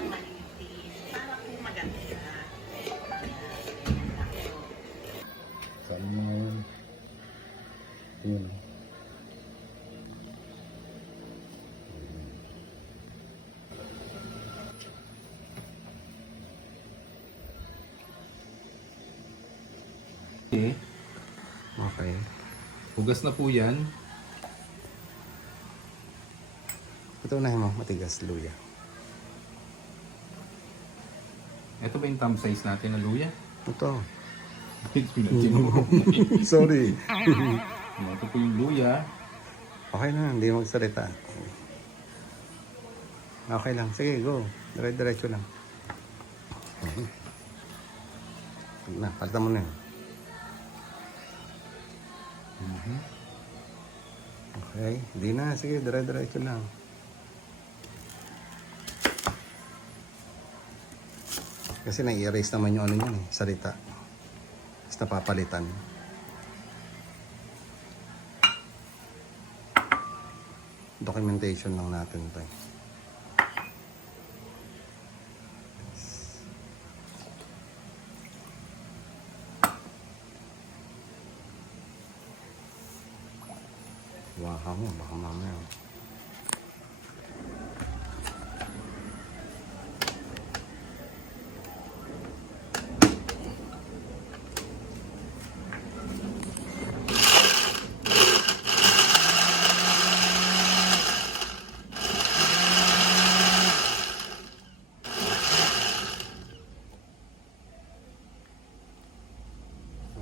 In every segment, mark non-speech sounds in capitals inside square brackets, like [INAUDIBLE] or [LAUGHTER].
ng manipis para po maganda. Ako. Saan mo ngayon? Yun. Okay. Okay. Hugas na po yan. Ito na mo, matigas luya. Ito ba yung thumb size natin na luya? Ito. [LAUGHS] Sorry. Ito po yung luya. Okay na, hindi magsalita. Okay lang. Sige, go. Dire-diretso lang. Na, palitan mo na yun. Okay. Hindi na. Sige, dire-diretso lang. Kasi na-erase naman yung ano yun eh, salita. Tapos napapalitan. Documentation lang natin to eh. Mo, baka mamaya.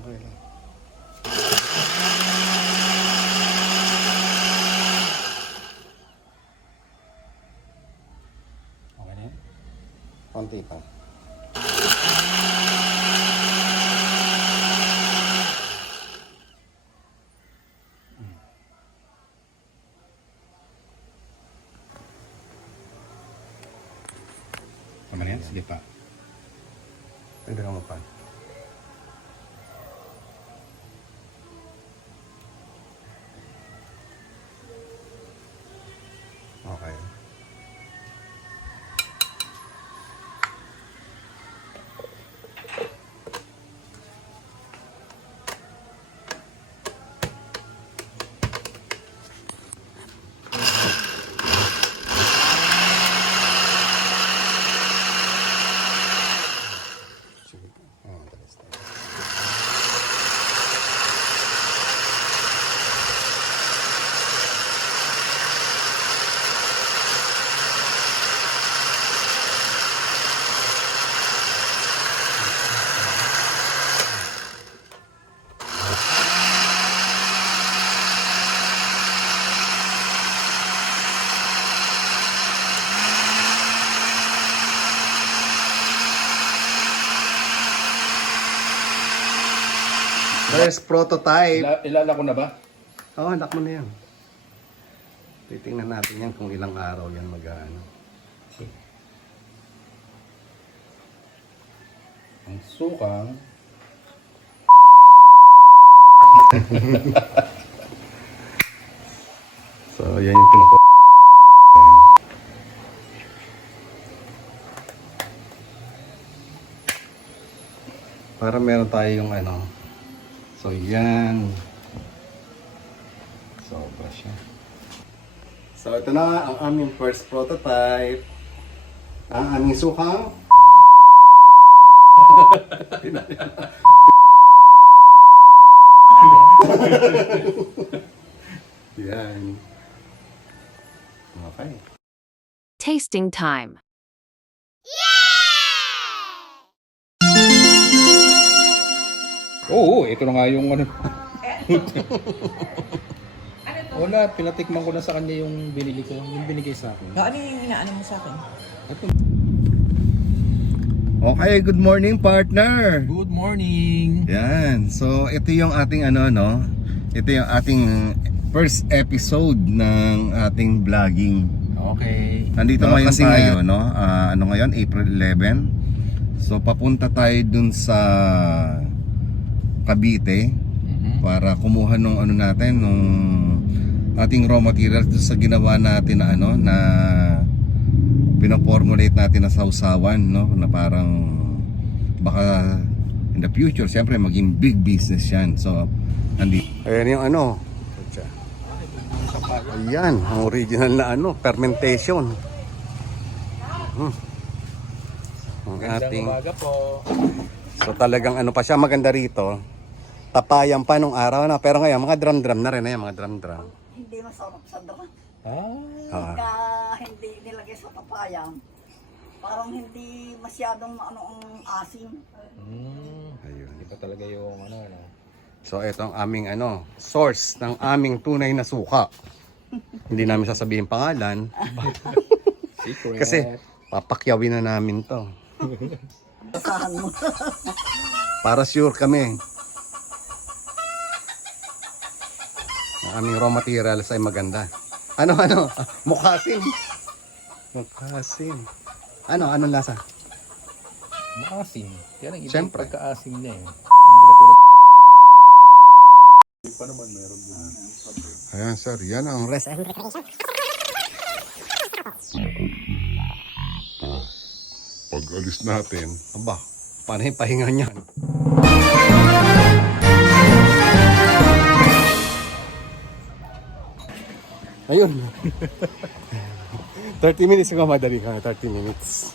Okay lang. Okay na yan? Konti pa. Tama na yan? Sige pa. Pwede ka pa. Okay. Sige. Oh, talis tayo. First prototype. Ila ilala ko na ba? Oo, oh, anak mo na yan. Titingnan natin yan kung ilang araw yan mag-ano. Ang sukang. [LAUGHS] So, yan yung pinupo. Para meron tayo yung ano. So, yan. Sobra siya. So, ito na ang aming first prototype. Ang aming sukang. [LAUGHS] yan. Okay. Tasting time. Oo, ito na nga yung ano. [LAUGHS] Wala, pinatikman ko na sa kanya yung binili ko, yung binigay sa akin. Ano yung inaano mo sa akin? Ito. Okay, good morning partner. Good morning! Yan. So, ito yung ating ano, no? Ito yung ating first episode ng ating vlogging. Okay. Nandito No, ngayon kasi tayo, no? Ah, ano ngayon? April 11. So, papunta tayo dun sa Cavite Mhm. para kumuha nung ano natin, nung ating raw materials sa ginawa natin na ano, na pinaformulate natin na sausawan, no? Na parang baka in the future, siyempre maging big business yan. So, andi. Ayan yung ano. Ayan, ang original na ano, fermentation. Hmm. Ang ating, umaga po. So talagang ano pa siya, maganda rito. Tapayan pa nung araw na, pero ngayon mga drum-drum na rin, ayan, mga drum-drum. Hindi masarap sa dama. Ah, Ah. Pagka hindi nilagay sa papayam, parang hindi masyadong ano ang asim. mm, Ayun. iba talaga yung ano, ano. So ito ang aming ano, source ng aming tunay na suka. [LAUGHS] Hindi namin sasabihin pangalan [LAUGHS] Secret. kasi papakyawin na namin to. [LAUGHS] Mo. [LAUGHS] Para sure kami. Ang aming raw materials ay maganda. Ano ano? [LAUGHS] Mukasim. Mukasim. Ano anong lasa? Maasim. Yan ang iba Siyempre. pagkaasim niya eh. Hindi katulad. Ayan sir, yan ang rest. Pag alis natin, aba, paano yung pahinga niyan? Ayun. [LAUGHS] 30 minutes ko madali ka, 30 minutes.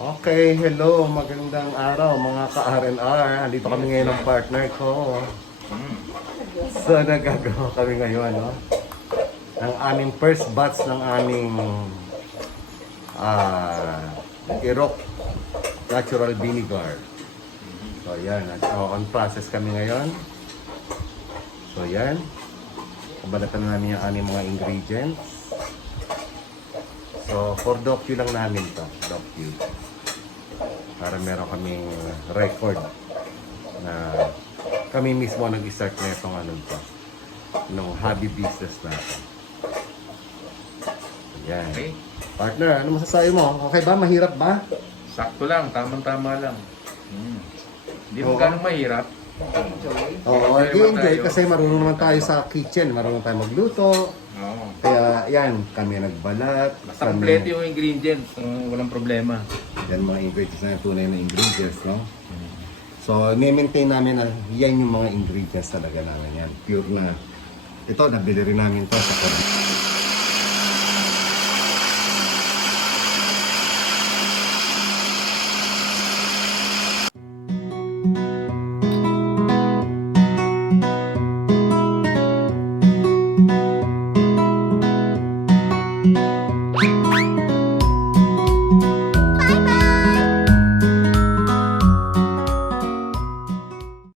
Okay, hello, magandang araw mga ka-RNR. Andito kami ngayon ng partner ko. So, nagagawa kami ngayon, no? Ng aming first batch ng aming ah Irok Natural Vinegar. So, yan. So, on process kami ngayon. So, yan. Kabalatan namin yung aming mga ingredients. So, for docu lang namin to. Docu. Para meron kaming record na kami mismo nag-start na itong ano to. Nung hobby business natin. Yan. Okay. Partner, ano masasabi mo? Okay ba? Mahirap ba? Sakto lang, tamang-tama lang. Hmm. Hindi mo ganong mahirap. Oo, Enjoy okay, enjoy kasi marunong naman tayo sa kitchen. Marunong tayo magluto. Oo. Kaya yan, kami nagbanat. Basta kompleto kami, yung ingredients, mm, walang problema. yan mga ingredients na tunay na ingredients, no? So, ni-maintain namin na yan yung mga ingredients talaga namin yan. Pure na. Ito, nabili rin namin to sa Korea.